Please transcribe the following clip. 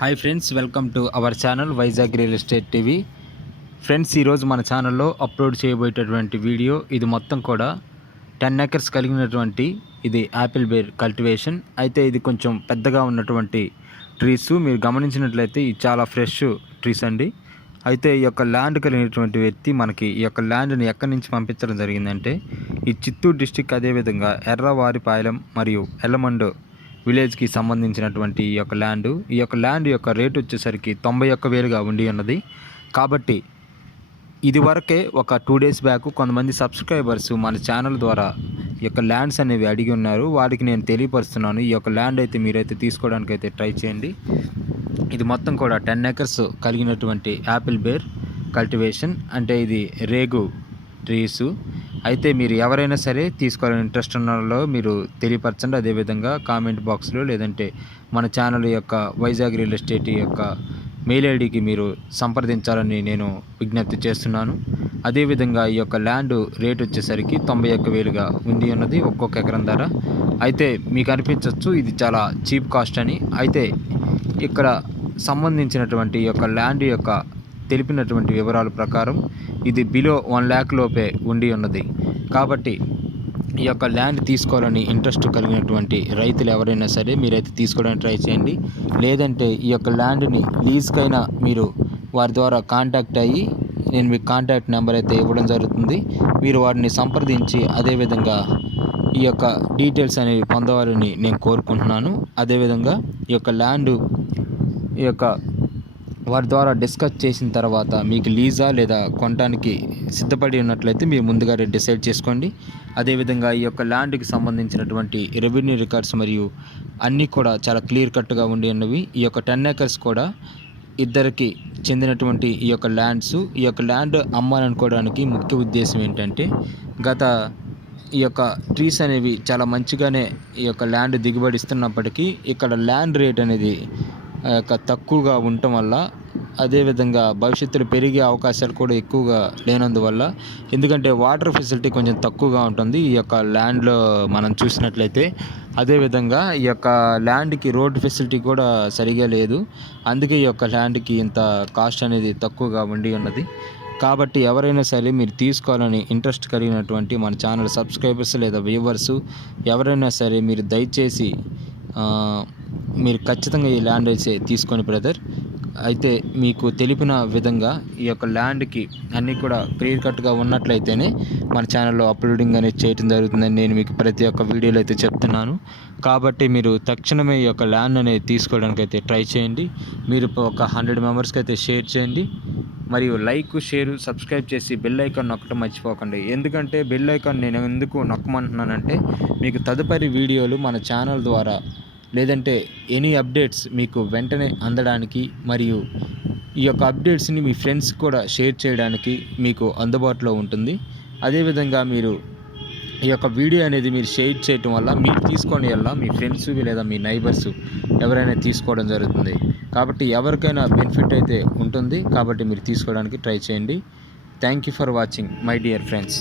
Hi friends welcome to our channel Vizag real estate TV friends ఈరోజు మన ఛానల్లో upload చేయబోయేటటువంటి video ఇది మొత్తం కూడా టెన్ ఎకర్స్ కలిగినటువంటి ఇది యాపిల్ బేర్ కల్టివేషన్ అయితే ఇది కొంచెం పెద్దగా ఉన్నటువంటి ట్రీస్ మీరు గమనించినట్లయితే ఇది చాలా ఫ్రెష్ ట్రీస్ అండి. అయితే ఈ యొక్క ల్యాండ్ కలిగినటువంటి వ్యక్తి మనకి ఈ యొక్క ల్యాండ్ని ఎక్కడి నుంచి పంపించడం జరిగిందంటే ఈ చిత్తూరు డిస్టిక్ అదేవిధంగా ఎర్రవారిపాలెం మరియు ఎల్లమండు విలేజ్కి సంబంధించినటువంటి ఈ యొక్క ల్యాండ్ ఈ యొక్క ల్యాండ్ యొక్క రేట్ వచ్చేసరికి తొంభై ఒక్క వేలుగా ఉండి ఉన్నది. కాబట్టి ఇది వరకే ఒక టూ డేస్ బ్యాక్ కొంతమంది సబ్స్క్రైబర్స్ మన ఛానల్ ద్వారా ఈ యొక్క ల్యాండ్స్ అనేవి అడిగి ఉన్నారు. వారికి నేను తెలియపరుస్తున్నాను. ఈ యొక్క ల్యాండ్ అయితే మీరైతే తీసుకోవడానికి అయితే ట్రై చేయండి. ఇది మొత్తం కూడా టెన్ ఎకర్స్ కలిగినటువంటి యాపిల్ బేర్ కల్టివేషన్. అంటే ఇది రేగు ట్రీస్. అయితే మీరు ఎవరైనా సరే తీసుకోవాలని ఇంట్రెస్ట్ ఉన్న వాళ్ళు మీరు తెలియపరచండి. అదేవిధంగా కామెంట్ బాక్స్లో లేదంటే మన ఛానల్ యొక్క వైజాగ్ రియల్ ఎస్టేట్ యొక్క మెయిల్ ఐడికి మీరు సంప్రదించాలని నేను విజ్ఞప్తి చేస్తున్నాను. అదేవిధంగా ఈ యొక్క ల్యాండ్ రేట్ వచ్చేసరికి తొంభై ఒక్క వేలుగా ఉంది ఉన్నది ఒక్కొక్క ఎకరం ధర. అయితే మీకు అనిపించవచ్చు ఇది చాలా చీప్ కాస్ట్ అని. అయితే ఇక్కడ సంబంధించినటువంటి ఈ యొక్క ల్యాండ్ యొక్క తెలిపినటువంటి వివరాల ప్రకారం ఇది బిలో వన్ ల్యాక్ లోపే ఉండి ఉన్నది. కాబట్టి ఈ యొక్క ల్యాండ్ తీసుకోవాలని ఇంట్రెస్ట్ కలిగినటువంటి రైతులు ఎవరైనా సరే మీరైతే తీసుకోవడానికి ట్రై చేయండి. లేదంటే ఈ యొక్క ల్యాండ్ని లీజ్కైనా మీరు వారి ద్వారా కాంటాక్ట్ అయ్యి నేను మీకు కాంటాక్ట్ నెంబర్ అయితే ఇవ్వడం జరుగుతుంది. మీరు వారిని సంప్రదించి అదేవిధంగా ఈ యొక్క డీటెయిల్స్ అనేవి పొందవాలని నేను కోరుకుంటున్నాను. అదేవిధంగా ఈ యొక్క ల్యాండ్ ఈ యొక్క వారి ద్వారా డిస్కస్ చేసిన తర్వాత మీకు లీజా లేదా కొనడానికి సిద్ధపడి ఉన్నట్లయితే మీరు ముందుగా డిసైడ్ చేసుకోండి. అదేవిధంగా ఈ యొక్క ల్యాండ్కి సంబంధించినటువంటి రెవెన్యూ రికార్డ్స్ మరియు అన్నీ కూడా చాలా క్లియర్ కట్గా ఉండి ఉన్నవి. ఈ యొక్క టెన్ ఏకర్స్ కూడా ఇద్దరికి చెందినటువంటి ఈ యొక్క ల్యాండ్స్ ఈ యొక్క ల్యాండ్ అమ్మాలనుకోవడానికి ముఖ్య ఉద్దేశం ఏంటంటే గత ఈ యొక్క ట్రీస్ అనేవి చాలా మంచిగానే ఈ యొక్క ల్యాండ్ దిగుబడి ఇస్తున్నప్పటికీ ఇక్కడ ల్యాండ్ రేట్ అనేది యొక్క తక్కువగా ఉండటం వల్ల అదేవిధంగా భవిష్యత్తులో పెరిగే అవకాశాలు కూడా ఎక్కువగా లేనందువల్ల ఎందుకంటే వాటర్ ఫెసిలిటీ కొంచెం తక్కువగా ఉంటుంది. ఈ యొక్క ల్యాండ్లో మనం చూసినట్లయితే అదేవిధంగా ఈ యొక్క ల్యాండ్కి రోడ్డు ఫెసిలిటీ కూడా సరిగా లేదు. అందుకే ఈ యొక్క ల్యాండ్కి ఇంత కాస్ట్ అనేది తక్కువగా ఉండి ఉన్నది. కాబట్టి ఎవరైనా సరే మీరు తీసుకోవాలని ఇంట్రెస్ట్ కలిగినటువంటి మన ఛానల్ సబ్స్క్రైబర్స్ లేదా వ్యూవర్స్ ఎవరైనా సరే మీరు దయచేసి మీరు ఖచ్చితంగా ఈ ల్యాండ్ అయితే తీసుకొని బ్రదర్ అయితే మీకు తెలిపిన విధంగా ఈ యొక్క ల్యాండ్కి అన్నీ కూడా క్లియర్ కట్గా ఉన్నట్లయితేనే మన ఛానల్లో అప్లోడింగ్ అనేది చేయడం జరుగుతుందని నేను మీకు ప్రతి ఒక్క వీడియోలో అయితే చెప్తున్నాను. కాబట్టి మీరు తక్షణమే ఈ యొక్క ల్యాండ్ అనేది తీసుకోవడానికి అయితే ట్రై చేయండి. మీరు ఒక హండ్రెడ్ మెంబర్స్కి అయితే షేర్ చేయండి. మరియు లైక్ షేర్ సబ్స్క్రైబ్ చేసి బెల్ ఐకాన్ నొక్కడం మర్చిపోకండి. ఎందుకంటే బెల్ ఐకాన్ నేను ఎందుకు నొక్కమంటున్నానంటే మీకు తదుపరి వీడియోలు మన ఛానల్ ద్వారా లేదంటే ఎనీ అప్డేట్స్ మీకు వెంటనే అందడానికి మరియు ఈ యొక్క అప్డేట్స్ని మీ ఫ్రెండ్స్ కూడా షేర్ చేయడానికి మీకు అందుబాటులో ఉంటుంది. అదేవిధంగా మీరు ఈ యొక్క వీడియో అనేది మీరు షేర్ చేయటం వల్ల మీరు తీసుకోని వల్ల మీ ఫ్రెండ్స్ లేదా మీ నైబర్స్ ఎవరైనా తీసుకోవడం జరుగుతుంది. కాబట్టి ఎవరికైనా బెనిఫిట్ అయితే ఉంటుంది కాబట్టి మీరు తీసుకోవడానికి ట్రై చేయండి. Thank you for watching my dear friends